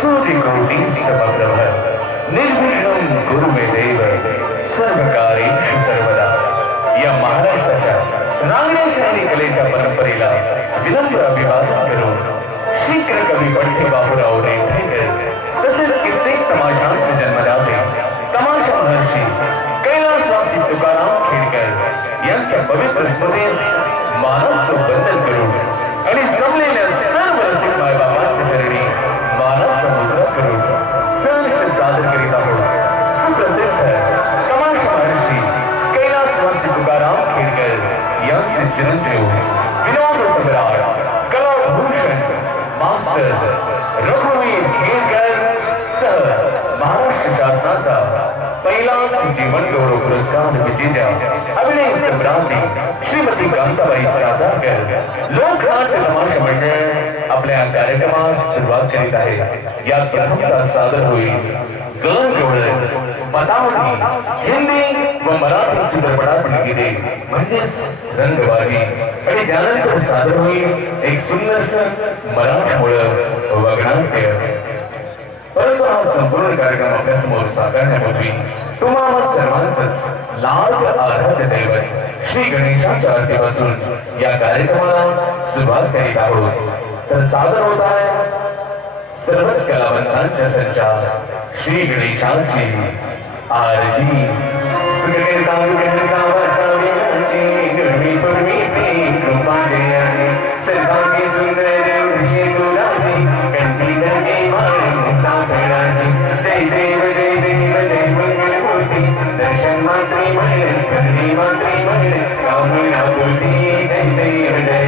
सूर्यकोटि समप्रभ निर्विघ्नं कुरु मे देव सर्वकार्येषु सर्वदा। या महाराष्ट्राच्या नागरिकशाही कलेच्या परंपरेला विनम्र अभिवादन करून शीघ्र कवी पंडित बाबूराव देसाईकर तसेच कित्येक तमाशांचे जन्मदाते तमाशा महर्षी कैलासवासी तुकाराम खेडकर यांच्या पवित्र स्मृतीस मानाचं वंदन करून आणि जमलेल्या सर्व रसिक मायबापांच्या चरणी मानाचा मुजरा करून सहर्ष सादर करीत आहोत सुप्रसिद्ध तमाशा महर्षी कैलासवासी तुकाराम खेडकर यांचे चिरंजीव विनोद सम्राट कलाभूषण मास्टर रघुवीर खेडकर सह महाराष्ट्र शासनाचा पहिलाच जीवन गौरव पुरस्कार विजेत्या अभिनय सम्राज्ञी श्रीमती कांताबाई सातारकर लोकनाट्य तमाशा मंडळ आपल्या कार्यक्रमास सुरुवात करीत आहे। यात प्रथमतः सादर होईल गणगौळण पदावली हिंदी व मराठी चित्रपटातील गीते म्हणजेच रंगबाजी आणि त्यानंतर सादर होईल एक सुंदरसं मराठमोळं वगनाट्य। परंतु हा संपूर्ण कार्यक्रम आपल्या समोर साकारण्यापूर्वी तुम्हाला सर्वांचंच लाड आराध्य दैवत श्री गणेशाच्या आरतीपासून या कार्यक्रमाला सुरुवात करीत आहोत। तर सादर होत आहे सर्वच कलावंतांच्या संचार श्री गणेशाची आरती। सर्वांगी सुंदर कंठी जगे जय देव जय देव जय मंगलमूर्ती दर्शन मात्री मन स्मृती मात्री मन कामना पूर्ती जय देव जय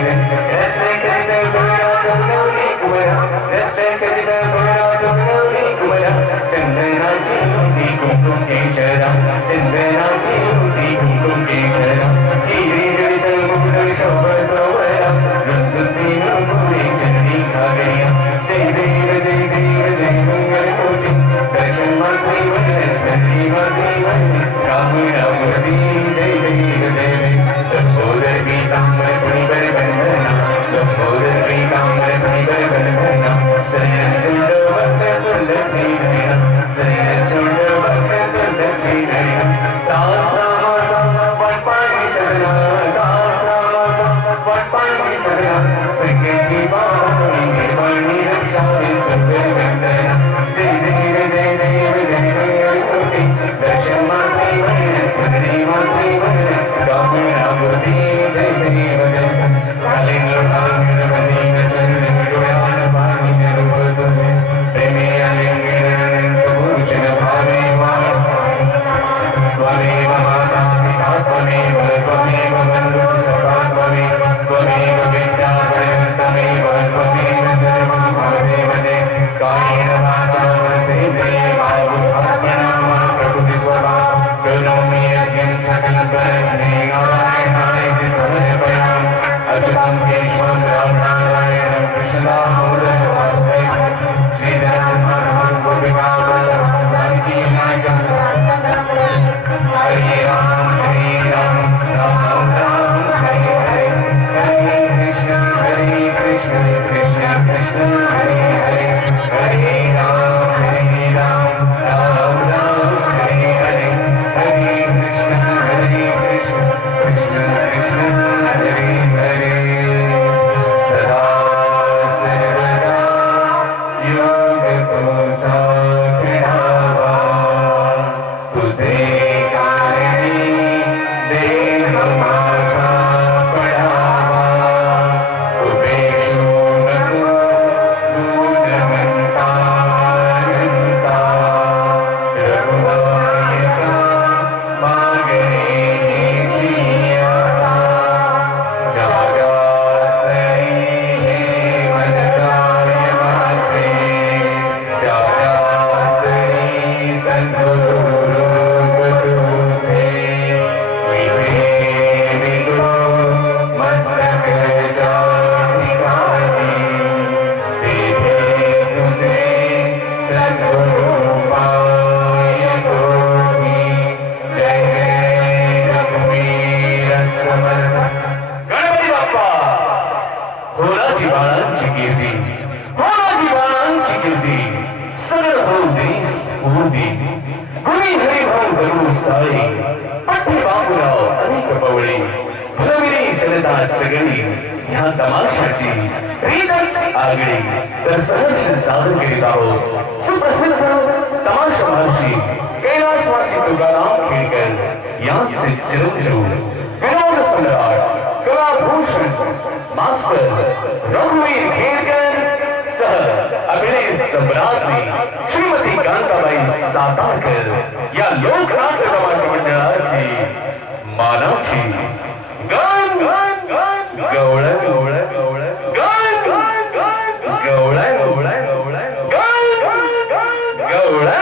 रत्न खचित घोरात गौरी कुमरा रत्न खचित घोरात गौरी कुमरा चंदनाची मुंडी कुंकुम केशरा चंदनाची मुंडी कुंकुम केशरा हिरे जडित मुकुट शोभत वरा रंगसुती मुकुटे चंडी खागया जय देव जय मंगलमूर्ती दर्शन मात्री मन स्मृती मात्री मन कामना पूर्ती जय देव जय लंबोदर पीतांबर फणीवर बंधना लंबोदर पीतांबर फणीवर बंधना सैन सुंड वक्र कुंड प्रियना सैन सुंड वक्र कुंड प्रियना दास रामाचा वाटपाणी सगळा दास रामाचा वाटपाणी सगळा संकेती पाणी रक्षावे सुंदर वंदना जय देव जय मंगलमूर्ती दर्शन मात्री मन स्मृती मात्री मन कामना पूर्ती जय देव जय कालीन लोकांगण मदीन चंद्र डोळ्यान पाणी रूप तुझे प्रेमे अलिंगन सुभूषण भावे त्वमेव माता पिता त्वमेव बन्धुः सखा त्वमेव विद्या त्वमेव सर्वं त्वमेव कायेन वाचा मनसेन्द्रियेर्वा बुद्ध्यात्मना प्रकृति स्वभाव करोमि यज्ञं सकलं परस्मै नारायणाय समर्पयामि अच्युतं केशवं रामनारायणं कृष्णदामोदरं वासुदेवं श्रीधरं माधवं गोपिकावल्लभं जानकी नायकं हरे राम राम राम हरे हरे हरे कृष्ण कृष्ण कृष्ण हरे हरे हरे राम राम राम हरे हरे हरे कृष्ण कृष्ण कृष्ण हरे हरे सदा सर्वदा योग तुझा घडावा तुझे कारणी देह माझा पडावा उपेक्षू नको गुणवंता रघुनायका मागणे जिया जागासरी हे मन जाय माझे जागासरी सद्गुरु तुझे विभेदितो मस्तक जा ठिकाणी विभे तुझे सद्गुरु पाय कोणी जय जय रघुवीर समर्थ गणपती बाप्पा होराची बाळांची कीर्ती होराची बाळांची कीर्ती सगळं भाऊ देश पूर्वी गुणी हरिभाऊ करू साई पट्टी बाबूराव अनेक पवळे भरविरी जनता सगळी ह्या तमाशाची रीतच आगळी तर सहर्ष सादर करीत आहोत सुप्रसिद्ध तमाशा महर्षी कैलासवासी तुकाराम खेडकर यांचे चिरंजीव विनोद सम्राट कलाभूषण मास्टर रघुवीर खेडकर सह अभिनय सम्राज्ञी श्रीमती कांताबाई सातारकर या लोकनाट्य तमाशा मंडळाची मानाची गान गवळ गवळ गवळ गान गवळ गवळ गवळ गान गवळ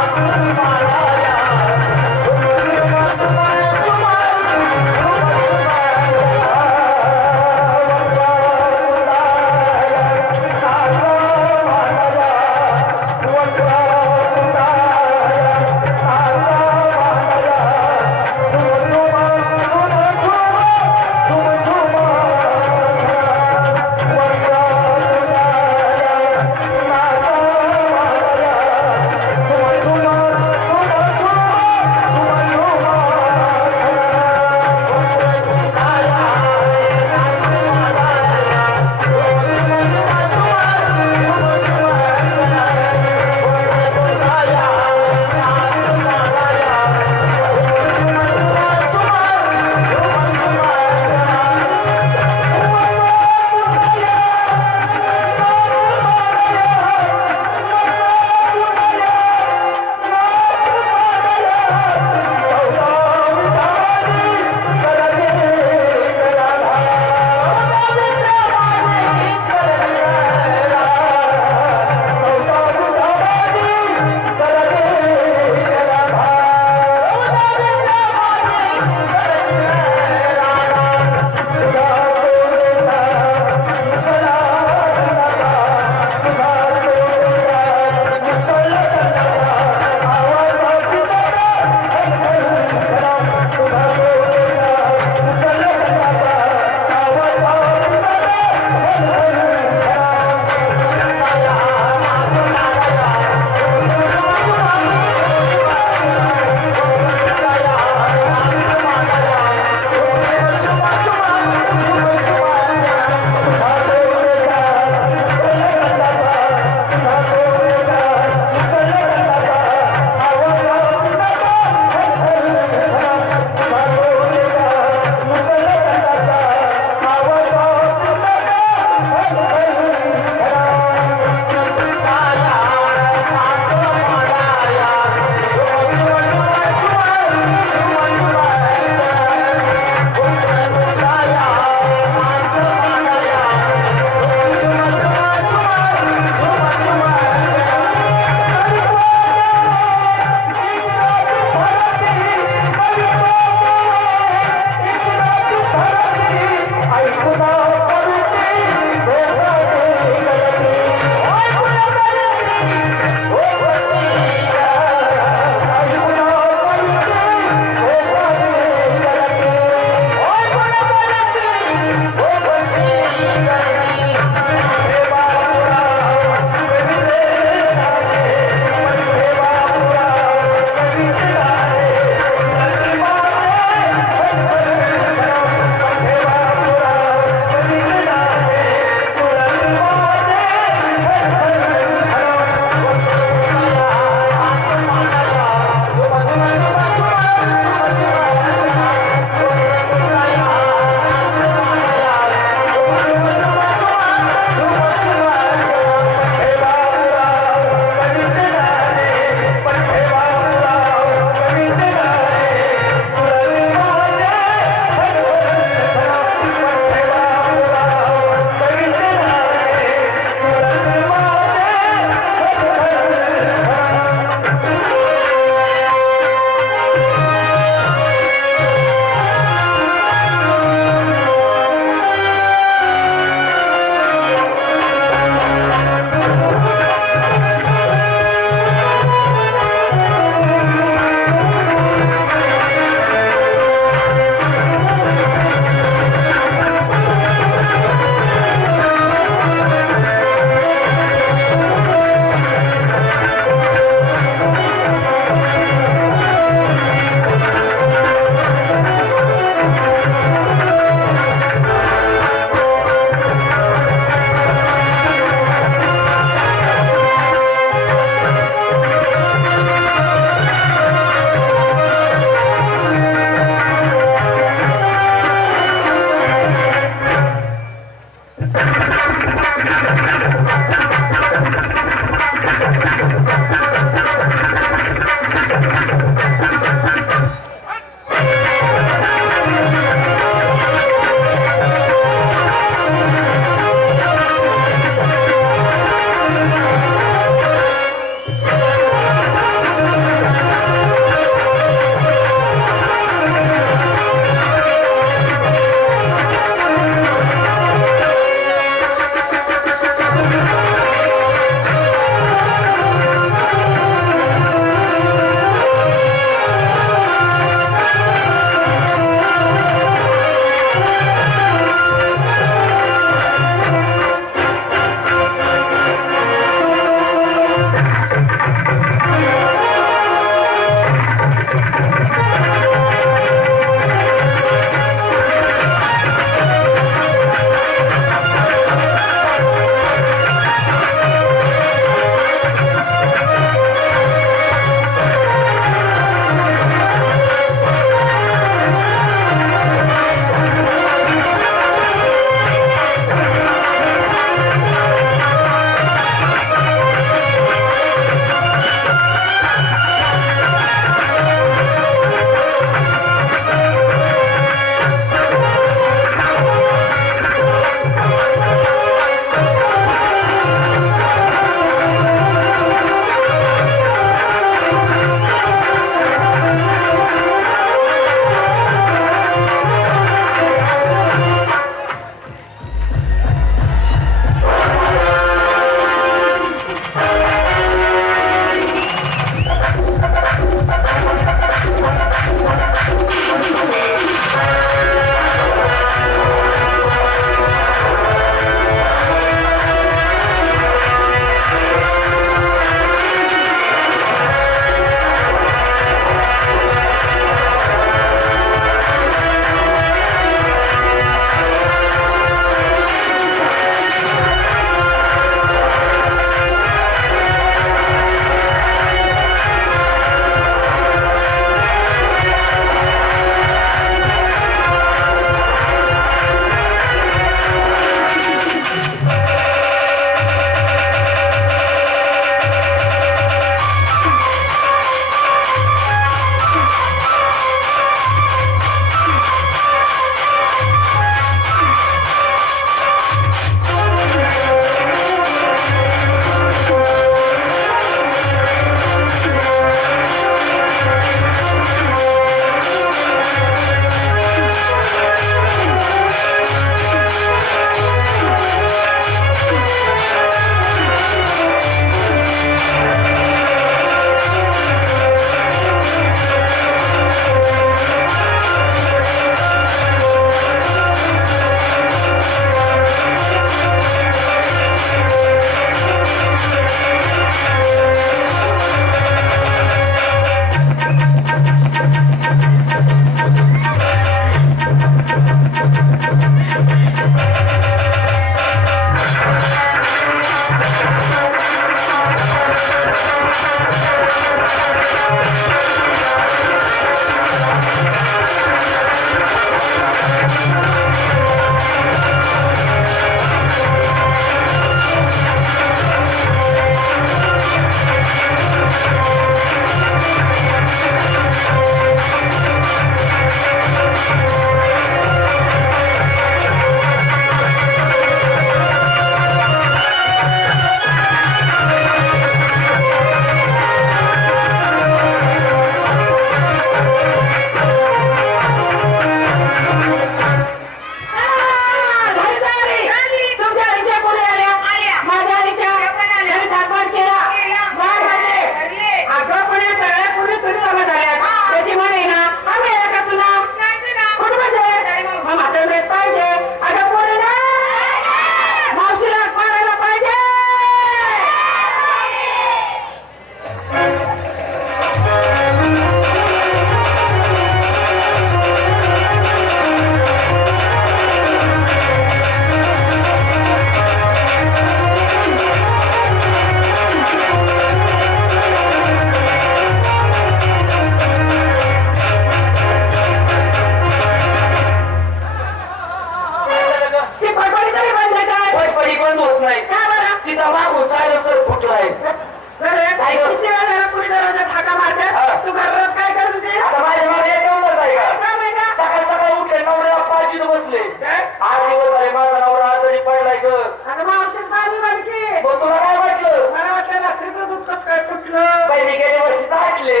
किती वेळ झाला पुरी दरवाजात हाका मारतात तू घरात काय करत होती आता माझ्या मागे एक नंबर नाही का काय माहिती सकाळ सकाळ उठले नवऱ्याला पाचीत बसले काय 8 दिवस झाले माझा नवरा आजारी पडलाय ग अगं मग औषध पाणी बारकी मग तुला काय वाटलं मला वाटलं रात्रीचं दूध कसं काय फुटलं पहिली गेल्या वर्षी दाटले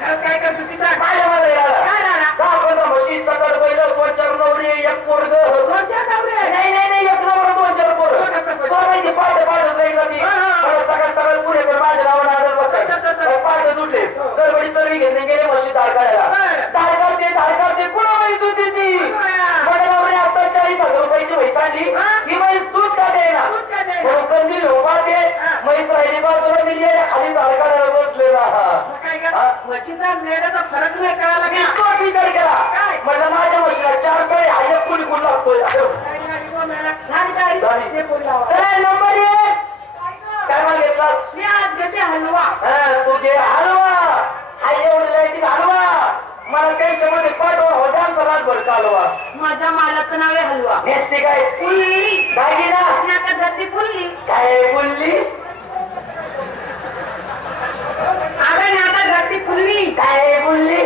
काय करत होती सांग माझ्या मागे आला काय राहणार 10-15 म्हशी सकाळ पहिलं 2-4 नवरी एक पोरग कोणत्या नवरे नाही एक नवरा 2-4 पोरं तो माहिती पाठ जाईल जाती मला सकाळ सकाळ पुढे कर माझ्या नावानं आदर बसतात पाठ उठले गडबडी चरवी घेतले गेले म्हशी दाळ काढायला दाळ काढते कुणा माहिती होती ती माझ्या नवऱ्याने आता 40,000 रुपयाची म्हैस आणली ही म्हैस दूध का देना म्हणून कंदील पाहते म्हैस राहिली बाजूला मी खाली दाळ काढायला बसलेला म्हशीचा मेढ्याचा फरक नाही कळाला का तोच विचार केला म्हणलं माझ्या म्हशीला 4 साडे हा एक कुणी कुण लागतोय नंबर 1 काय माल घेतलास मी आज घेते हलवा तू घे हलवा हा एवढी लाईटिंग हलवा मला त्यांच्यामध्ये पाठवा होता आमचा रातभर कालवा माझ्या मालाचं नाव आहे हलवा नेसते काय फुलली दागिना नाका धरती फुलली काय बोलली अगं नाका धरती फुलली काय बोलली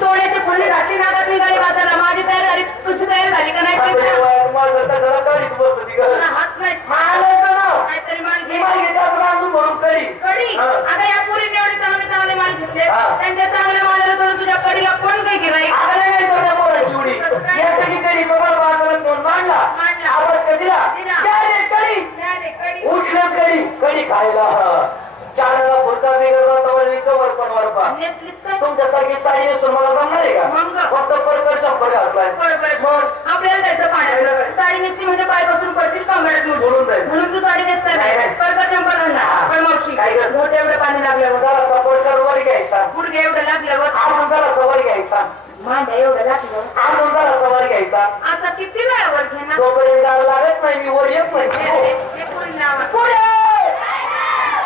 सोन्याची फुलली घातली नाकात निघाली बाजारला माझी तयार झाली तुझी तयार झाली का नाही माझं कशाला गाडीत बसती ग हात नाही मालाचं नाव काहीतरी माल घे माल घेताच रांजून भरून कडी कडी आता या पुरीने एवढे चांगले माल घेतले त्यांच्या चांगल्या मालाला थोडं तुझ्या कडीला कोण काय गिराई आगाला नाही तर मोराची उडी एक कधी कडीचा माल बाजारात नेऊन मांडला आवाज का दिला द्या रे कडी उठलंच कडी खायला चाराला फुलका बिगर वातावरण कवर पण वरपा तुमच्यासारखी साडी नेसून मला जमणार आहे का फक्त परकर चंपर घातलाय मग आपल्याला जायचं पाण्याला साडी नेसती म्हणजे पायपासून पडशील कांबड्यात बोलून जाईल म्हणून तू साडी नेसता नाही परकर चंपर घालणार पण मावशी काय कर मोठे एवढं पाणी लागल्यावर जरा सपोर्ट कर वर घ्यायचा गुडघे एवढं लागल्यावर अजून जरा सवर घ्यायचा मांड्या एवढं लागलं अजून जरा सवर घ्यायचा आता किती वेळावर घेणार जोपर्यंत दार लागत नाही मी वर येत नाही पुढे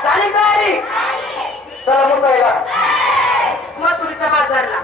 झाली तयारी चला मुंबईला मथुरीच्या बाजारला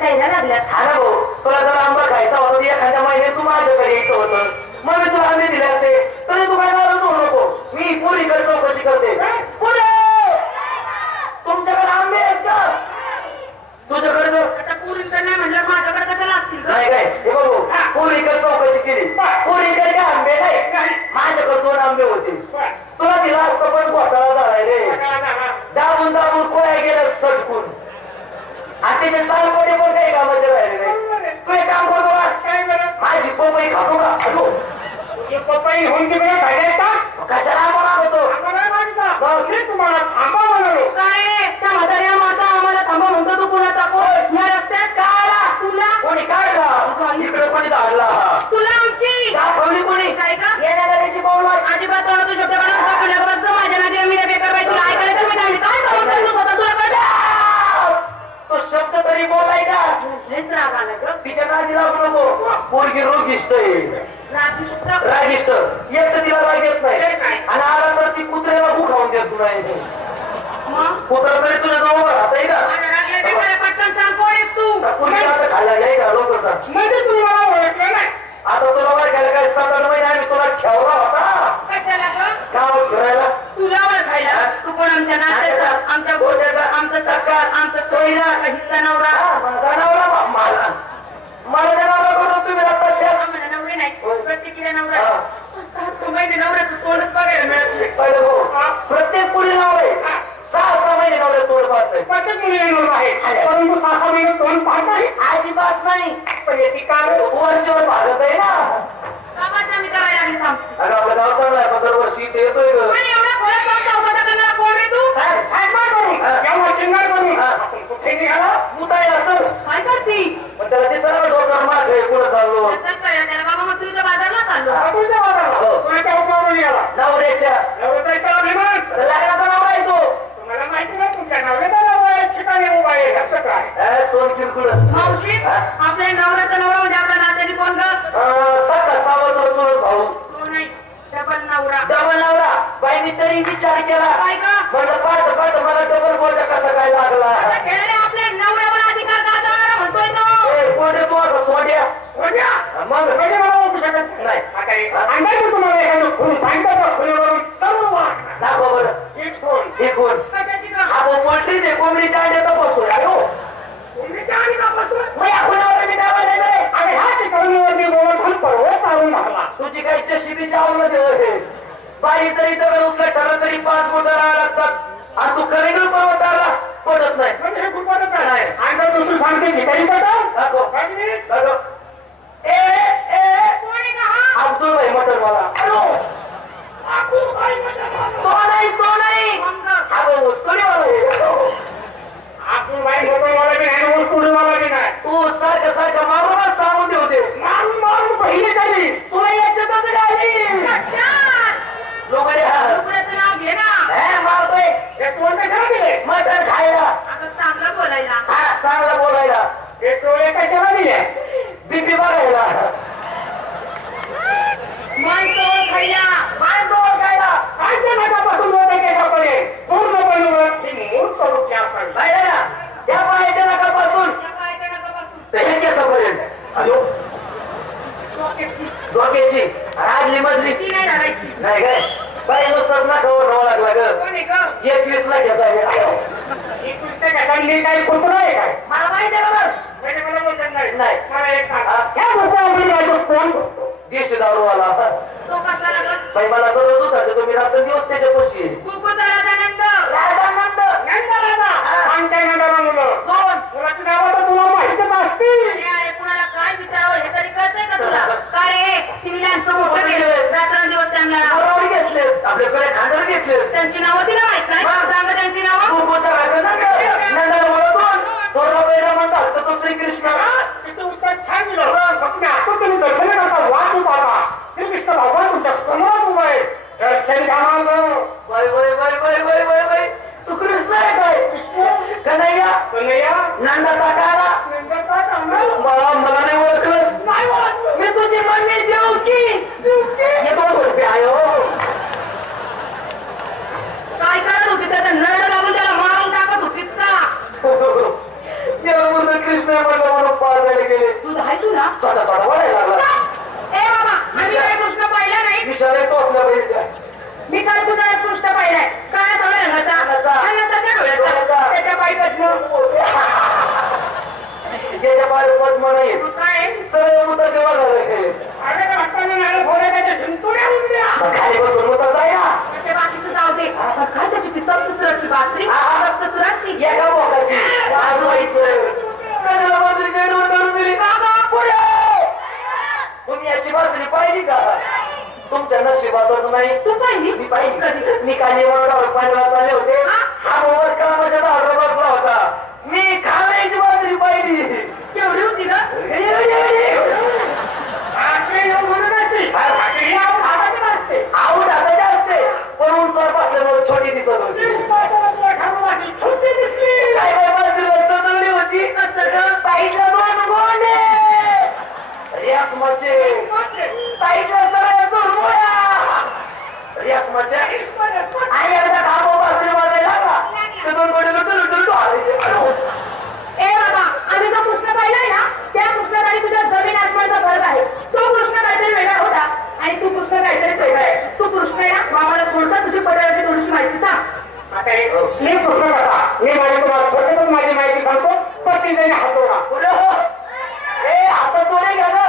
कैऱ्या लागल्यात. हा ना भाऊ, तुला जर आंबा खायचा होता तर एखाद्या महिन्यात तू माझ्याकडे यायचं होतं, मग मी तुला आंबे दिले असते. तरी तू काय नाराज होऊ नको, मी पोरीकडे चौकशी करते. पुढे तुमच्याकडे आंबे आहेत का? तुझ्याकडे आता पुरीकडे नाही म्हणलं माझ्याकडे कशाला असतील का? नाही काय? हे बघू, पोरीकडे चौकशी केली, पोरीकडे काय आंबे नाही, माझ्याकडे 2 आंबे होते. तुला दिला असतं पण घोटाळा झालाय रे. दाबून दाबून कोया गेलं सटकून, आणि त्याचे सालपडे पण काही कामाचे राहिले नाही. तू एक काम करतो का, माझी पपई खातो का? हॅलो, पपई होऊन तिकडे खायला का? कशाला आपण आवडतो? तुम्हाला थांबा म्हणालो. काय त्या म्हाताऱ्या माता आम्हाला थांबा म्हणतो, तू पुण्याचा कोण? या रस्त्यात काय आला तुला? कोणी काढला इकडे, कोणी धाडला? तुला आमची दाखवली कोणी? काय का? येण्या जाण्याची पाऊल वाट. अजिबात तोंड तू शब्द काढून दाखवल्या बसलं माझ्या नादी मी बेकार बाई. तुला ऐकायला तर मी नाही. काय समजतो तू स्वतः? तुला कशा तो शब्द तरी बोलाय का? हेच राग आला ग. तिच्या नादी लागू नको. पोरगी रोगिष्ट आहे, रात्री सुद्धा रागिष्ट. एक तर तिला राग येत नाही, आणि आला तर ती कुत्र्याला भूक देत नाही. मग कुत्रा तरी तुझ्या जवळ राहत आहे का? माझ्या रागल्या बेकार पटकन सांग कोण आहेस तू? पोरगी आता खायला घ्याय का? लवकर सांग. म्हणजे तुम्ही मला ओळखलं नाही. आता तुला माहिती काय, 7-8 महिने आम्ही तुला ठेवला होता कशाला ग? गाव फिरायला. तुला ओळखायला तू कोण? आमच्या नात्याचा, आमच्या गोट्याचा, आमचा सरकार, आमचा चोईला हिस्सा नवरा. माझा नवरा मला त्या नवरा करून तुम्ही तशा आम्हाला नवरे नाही, प्रत्येकीला नवरा. 6 महिने नवऱ्याचं तोंडच बघायला मिळत नाही. पहिलं भाऊ, प्रत्येक पुढील नवरे 6-6 महिने नवरे तोड पाहत नाही. प्रत्येक मुलीला नवरा आहे, परंतु 6-6 महिने तोंड पाहत नाही. अजिबात नाही. पण याची कारण वरच्यावर भागत आहे ना. कामात आम्ही करायला लागली आमची. अगं आपलं गाव चांगलं आहे, पण दरवर्षी इथे येतोय ग. आणि एवढा खोला जाऊन चौकशा करणारा कोण रे तू? यावर शिंगार करून हा. आपण कुठे निघाला? मुतायला चल. काय करती? पण त्याला दिसायला डोक्यावर मागे पुढे चाललो. त्याचं कळलं त्याला, बाबा मग तुझ्या बाजारला चाललो. तुझ्या बाजारला कोणाच्या उपमावर निघाला? नवऱ्याच्या नवऱ्याचा अभिमान. लग्नाचा नवरा आहे तो. तुम्हाला माहिती ना तुमच्या नवऱ्याचा नवरा एक ठिकाणी उभा आहे. ह्याचं काय? सोन किरकुड. मावशी, आपल्या नवऱ्याचा नवरा म्हणजे आपला नात्याने कोण ग? सका सावत्र चुलत भाऊ. तो नाही, डबल नवरा. डबल नवरा. बाईनी तरी विचार केला, काय ग? म्हणलं पाठ पाठ मला डबल बोलचा कसा काय लागला. खेळले आपल्या नवऱ्यावर अधिकार गाजवणारा म्हणतोय तो. कोणते तू असं सोड्या म्हणजे मग म्हणजे मला ओळखू शकत नाही. आता एक अंदाज मी तुम्हाला एखादं खून सांगतो का? खुलीवरून सर्व वाटणार. दाखव बरं. हीच खून. हे कोण? कशाची ग? हा भाऊ पोल्ट्री दे, कोंबडीच्या अंड्याचा बसतोय. अयो कोंबडीच्या आणि कापडतोय. मग या खुल्यावर मी काय म्हणायचं रे? आणि हा ठिकाणीवरती गोवर्धन पर्वत काढून घाला. तुझी काही जशिबीच्या आवडलं हे बारी जरी दगड उचला ठरलं तरी 5 बोटं लावा लागतात, आणि तू करेगल पर्वताला पडत नाही. म्हणजे हे खूप वाटत नाही. आहे. अंदाज दुसरं सांगते ठिकाणी पडतं. दाखव दाखव. ए कोण आहे का हा? अब्दुल भाई मटन वाला. अयो तो नाही मग हा भाऊ उस्तुडी वाला आहे. आपण बाई मोटरवाला बी नाही, ऊसतोडीवाला बी नाही. तू सारखं सारखं मारूनच सांगून ठेवते. मारून मारून पहिले तरी तुला याच्यातच घाली कशात? लोकडे लुगड्याचं नाव घे ना. मारतोय हे तोंड कशाला दिले? मटन खायला. अगं चांगलं बोलायला. हा चांगलं बोलायला. हे टोळे कशाला दिले? बीपी बघायला. मन सोड खायला. माणसं खायला. कालच्या नाकापासून बोलते केसाकडे पूर्णपणे ओळख ही मूर्त वृत्ती असावी. पाहिलं ना त्या पायाच्या नकापासून त्या पायाच्या नखापासून ते हे केसापर्यंत. अयो डोक्याची डोक्याची आदली मधली ती नाही धरायची. नाही काय बाई नुसताच नाकावर रवा लागला ग. कोण आहे ग? 21 ला घेता ही पुस्तक घातली काही कुत्र आहे काय? मला माहिती आहे ना म्हणजे मला बोलत नाही. नाही. मला एक सांग, हा. ह्या भूतामध्ये राहायचं कोण बसतो? देशी दारूवाला. तो कसला लागत? बाई मला गरज होता की तुम्ही रात्रंदिवस त्याच्या पशी कुकुचा राजानंद. राधानंद नंदा राजा. सांगताय नंदाला मुलं. 2 मुलाची नावं तर तुला माहितच असतील. अरे अरे कुणाला काय विचारावं हे तरी कळतंय का तुला? का रे ती विलांचं मोठं केलं रात्रंदिवस त्यांना. बरोबर घेतले आपल्याकडे खांदर घेतले. त्यांची नावं तिला माहित नाही. मग? सांग त्यांची नावं. तू कोणता राधानंद नंदाला बोलतो थोरला बैरा म्हणतात तर तो श्रीकृष्ण. तिथे उत्तर छान दिलं. फक्त मी आता तुम्ही दर्शन करता वाद पाहता श्रीकृष्ण भगवान तुमच्या समोर उभा आहे. दर्शन घ्यावं. वय वय वय वय वय वय वय तू कृष्ण आहे काय? कृष्ण कन्हैया कन्हैया नंदाचा काला. नंदाचा कांदा. मला नाही ओळखलंस. नाही ओळखलं. मी तुझी मम्मी देऊ की ये 2 रुपये आयो. काय करत होती? त्याचा नरड लावून त्याला मारून टाकत होतीस का? मेरा मुलगा कृष्ण म्हणलं म्हणून पार झाले गेले. दूध आहे तुला छोटा छोटा वाढायला लागला. ए बाबा आम्ही काय कृष्ण पाहिला नाही विषारे टोचल्या बहिणीच्या. मी काल तुझा एक कृष्ण पाहिलाय काय सवय रंगाचा रंगाचा. अन्नाचा डोळ्याचा डोळ्याचा. त्याच्या पाय पद्म त्याच्या पाय पद्म नाही काय सरळ मुताच्या वाढायला गेले. अरे हाताने नाही फोडे त्याच्या शिंतोड्या उडल्या. मग खाली बसून मुतात जाय ना. त्याच्या बाकीचं जाऊ दे पण काय त्याची पितळ सुराची बासरी सप्तसुराची एका बोकाची वाजवायचं. कशाला बाजरीच्या डोर काढून दिली का गं? पुढे तुम्ही याची बाजरी पाहिली का? तुमच्या नशिबातच नाही. तू पाहिली मी पाहिली कधी. मी काली म्हणून पाण्याला चालले होते. हा मोबाईल कामाच्या झाडावर बसला होता. मी खाण्याची बाजरी पाहिली. केवढी होती ग भाकरी येऊन म्हणून असते. भाकरी आपण हाताची नसते. आवड हाताची असते पण उंचावर बसल्यामुळे छोटी दिसत होती. छोटी दिसली. काय काय बाजूला सजवली होती. साईडला दोन गोंडे रेशमाचे. साईडला सगळ्या चुरमुळ्या रेशमाच्या. आणि एकदा खांबा बासरी वाजायला लागला ते दोन गोंडे लुटू लुटू लुटू हारायचे. ए बाबा आम्ही जो कृष्ण पाहिलाय ना त्या कृष्णात आणि तुझ्या जमीन आसमानचा फरक आहे तो कृष्ण काहीतरी वेगळा होता आणि तू कृष्ण काहीतरी वेगळा आहे तू कृष्ण आहे ना मामाला थोडसा तुझी पडळाची थोडीशी माहिती सांग आता हे मी कृष्ण कसा मी माझी तुम्हाला थोडक्यातच माझी माहिती सांगतो पट्टीने हातोडा पुढं ए हातात जोडे घ्या ना.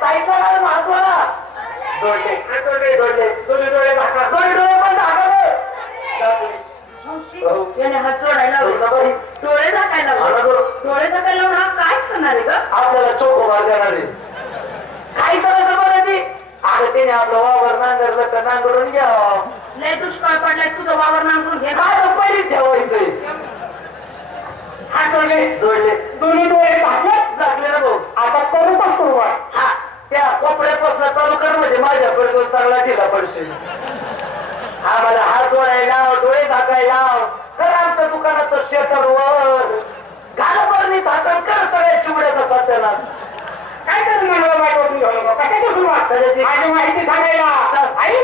साईडला घाल महात्वाला. जोडले जोडले दोन्ही डोळे झाका. दोन्ही डोळे पण दाखवले. याने हात जोडायला लावले. डोळे झाकायला लावले. डोळे झाकायला लावून हा काय करणार आहे ग आपल्याला चोखोबार देणारे खायचं कसं बरं ती. अगं त्याने आपलं वावर नांगरलं तर नांगरून घ्या. लय दुष्काळ पडलाय तुझं वावर नांगरून घे माझं पहिलीच ठेवायचंय. हात जोडले. जोडले दोन्ही डोळे झाकले. झाकले ना भाऊ. आता करूच असतो वर. हा त्या कोपऱ्यापासून चालू कर म्हणजे माझ्याकडे तो चांगला ढिला पडशील. हा मला हात जोडायला लाव डोळे झाकायला लाव. कर आमच्या दुकानात तर शेतावर घाल बरणी थाटण कर सगळ्या चिवड्याचा सत्यानाश. काय तरी मला वाईट वाटून घेऊ नको. कशाची सुरुवात कशाची? माझी माहिती सांगायला सांग. आई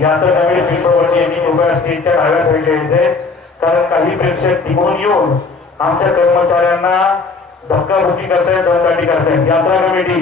यात्रा कमिटी पिंपळवंडी यांनी उभ्या स्टेजच्या डाव्या साईडला यायचे कारण काही प्रेक्षक टिकून येऊन आमच्या कर्मचाऱ्यांना धक्काबुक्की करतायत दमदाटी करतायत. यात्रा कमिटी